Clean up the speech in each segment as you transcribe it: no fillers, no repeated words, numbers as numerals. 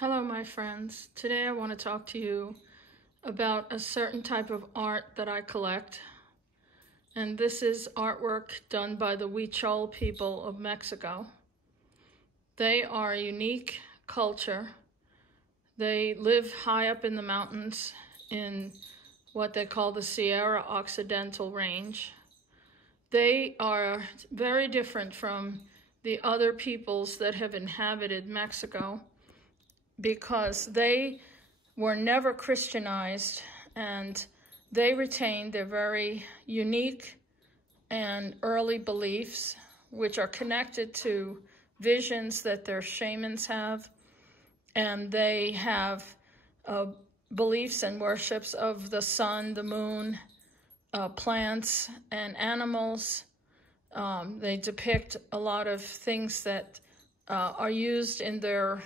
Hello, my friends. Today I want to talk to you about a certain type of art that I collect. And this is artwork done by the Huichol people of Mexico. They are a unique culture. They live high up in the mountains in what they call the Sierra Occidental Range. They are very different from the other peoples that have inhabited Mexico, because they were never Christianized and they retained their very unique and early beliefs, which are connected to visions that their shamans have. And they have beliefs and worships of the sun, the moon, plants, and animals. They depict a lot of things that are used in their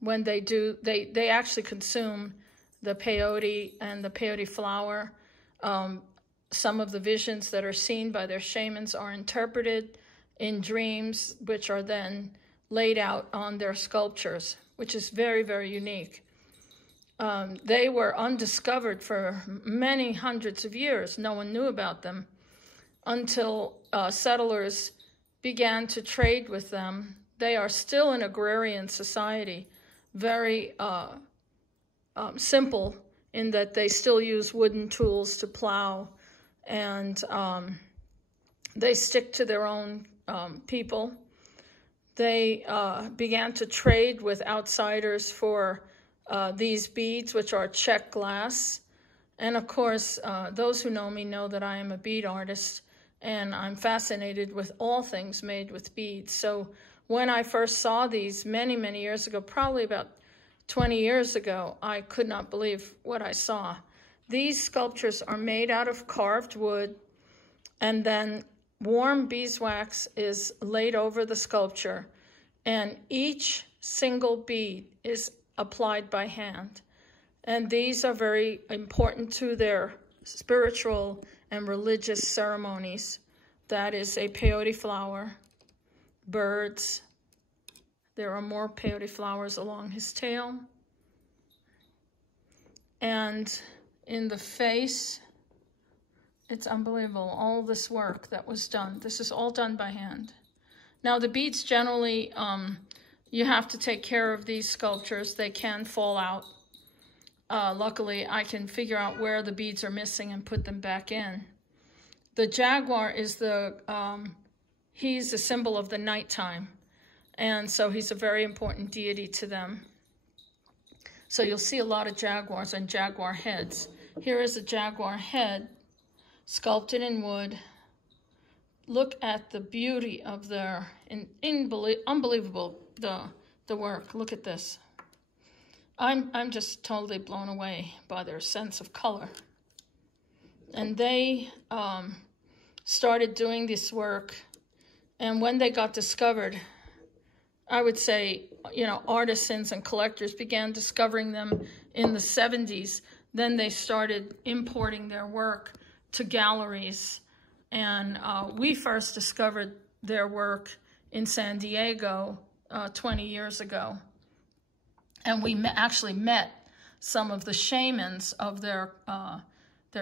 when they actually consume the peyote and the peyote flower. Some of the visions that are seen by their shamans are interpreted in dreams, which are then laid out on their sculptures, which is very, very unique. They were undiscovered for many hundreds of years. No one knew about them until settlers began to trade with them. They are still an agrarian society, very simple in that they still use wooden tools to plow, and they stick to their own people. They began to trade with outsiders for these beads, which are check glass. And of course, those who know me know that I am a bead artist, and I'm fascinated with all things made with beads. So when I first saw these many, many years ago, probably about 20 years ago, I could not believe what I saw. These sculptures are made out of carved wood, and then warm beeswax is laid over the sculpture, and each single bead is applied by hand. And these are very important to their spiritual and religious ceremonies. That is a peyote flower, birds. There are more peyote flowers along his tail. And in the face, it's unbelievable, all this work that was done. This is all done by hand. Now, the beads generally, you have to take care of these sculptures. They can fall out. Luckily, I can figure out where the beads are missing and put them back in. The jaguar is he's a symbol of the nighttime. And so he's a very important deity to them. So you'll see a lot of jaguars and jaguar heads. Here is a jaguar head sculpted in wood. Look at the beauty of their, unbelievable, the work. Look at this. I'm just totally blown away by their sense of color. And they started doing this work, and when they got discovered, I would say, artisans and collectors began discovering them in the 70s. Then they started importing their work to galleries. And we first discovered their work in San Diego 20 years ago. And we actually met some of the shamans of their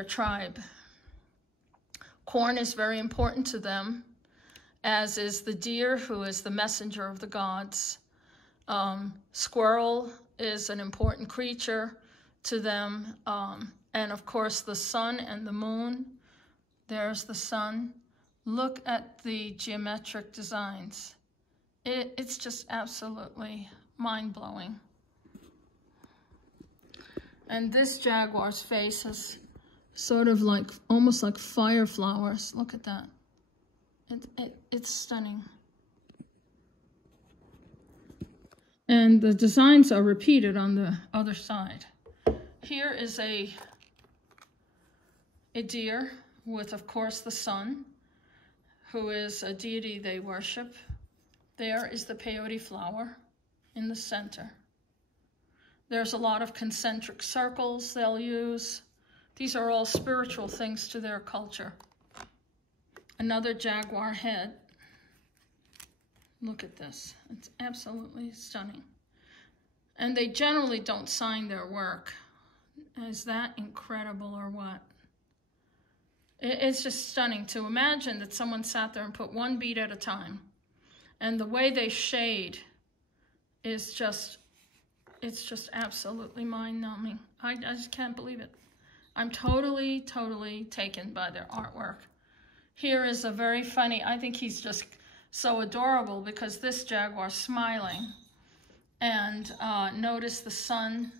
tribe. Corn is very important to them, as is the deer, who is the messenger of the gods. Squirrel is an important creature to them. And of course, the sun and the moon. There's the sun. Look at the geometric designs. It's just absolutely mind-blowing. And this jaguar's face is sort of like, almost like fire flowers. Look at that. It's stunning. And the designs are repeated on the other side. Here is a deer with, of course, the sun, who is a deity they worship. There is the peyote flower in the center. There's a lot of concentric circles they'll use. These are all spiritual things to their culture. Another jaguar head. Look at this. It's absolutely stunning. And they generally don't sign their work. Is that incredible or what? It's just stunning to imagine that someone sat there and put one bead at a time. And the way they shade is just, it's just absolutely mind-numbing. I just can't believe it. I'm totally, totally taken by their artwork. Here is a very funny, I think he's just so adorable because this jaguar's smiling. And notice the sun,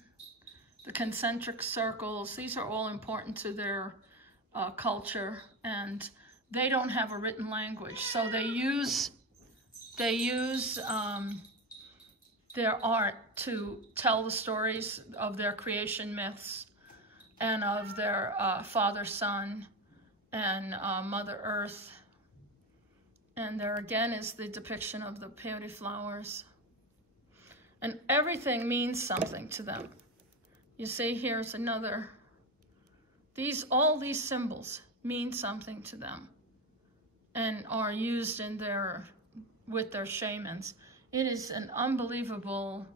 the concentric circles. These are all important to their culture, and they don't have a written language, so they use their art to tell the stories of their creation myths and of their Father Sun and Mother Earth. And there again is the depiction of the peyote flowers, and everything means something to them. You see, here's another. All these symbols mean something to them and are used with their shamans. It is an unbelievable,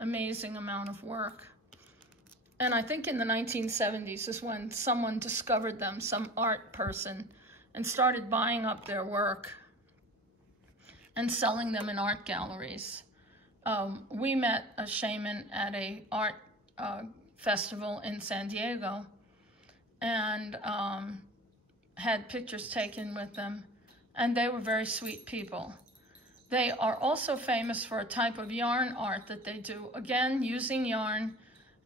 amazing amount of work. And I think in the 1970s is when someone discovered them, some art person, and started buying up their work and selling them in art galleries. We met a shaman at a art festival in San Diego, and had pictures taken with them, and they were very sweet people. They are also famous for a type of yarn art that they do. Again, using yarn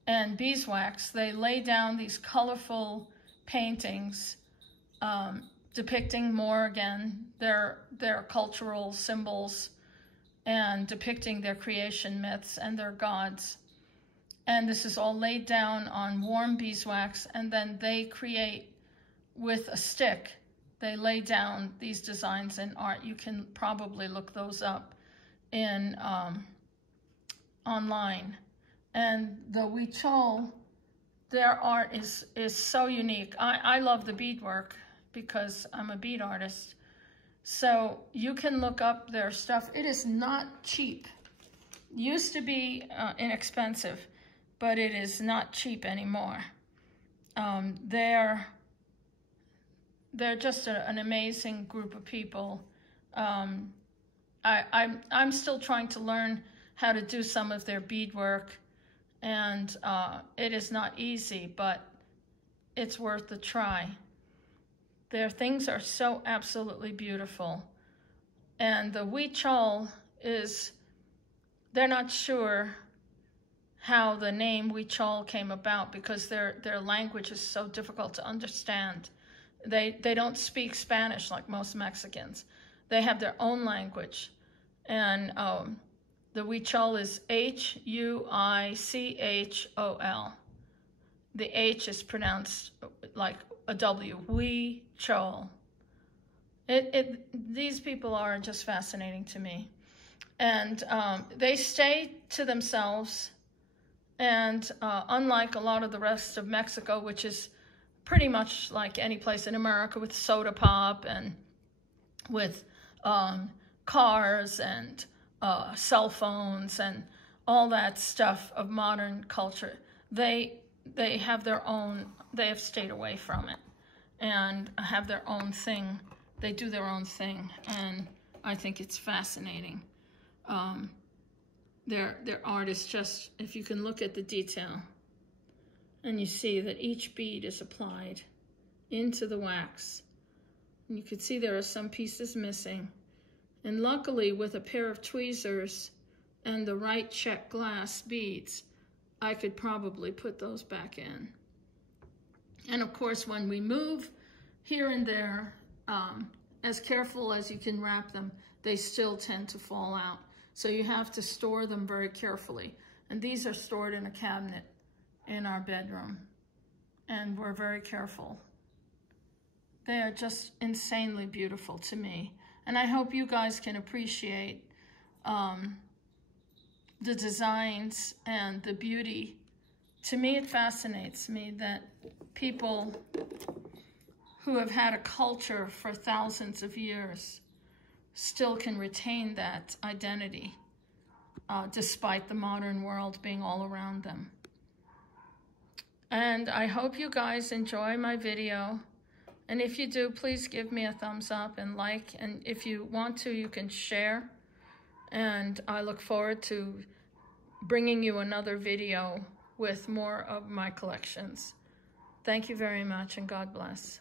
and beeswax, they lay down these colorful paintings depicting more, again, their cultural symbols and depicting their creation myths and their gods. And this is all laid down on warm beeswax, and then they create with a stick. They lay down these designs in art. You can probably look those up in online. And the Huichol, their art is so unique. I love the beadwork because I'm a bead artist. So you can look up their stuff. It is not cheap. Used to be inexpensive, but it is not cheap anymore. They're just an amazing group of people. I'm still trying to learn how to do some of their beadwork, and it is not easy, but it's worth the try. Their things are so absolutely beautiful. And the Huichol they're not sure how the name Huichol came about because their language is so difficult to understand. They don't speak Spanish like most Mexicans. They have their own language. And the Huichol is Huichol. The H is pronounced like a W, Huichol. These people are just fascinating to me. And they stay to themselves. And unlike a lot of the rest of Mexico, which is pretty much like any place in America with soda pop and with cars and cell phones and all that stuff of modern culture, they have their own, they have stayed away from it and have their own thing. They do their own thing, and I think it's fascinating. Their art is just, if you can look at the detail, and you see that each bead is applied into the wax. And you can see there are some pieces missing. And luckily, with a pair of tweezers and the right check glass beads, I could probably put those back in. And of course, when we move here and there, as careful as you can wrap them, they still tend to fall out. So you have to store them very carefully. And these are stored in a cabinet in our bedroom. And we're very careful. They are just insanely beautiful to me. And I hope you guys can appreciate the designs and the beauty. To me, it fascinates me that people who have had a culture for thousands of years still can retain that identity. despite the modern world being all around them. And I hope you guys enjoy my video. And if you do, please give me a thumbs up and like. And if you want to, you can share. And I look forward to bringing you another video with more of my collections. Thank you very much, and God bless.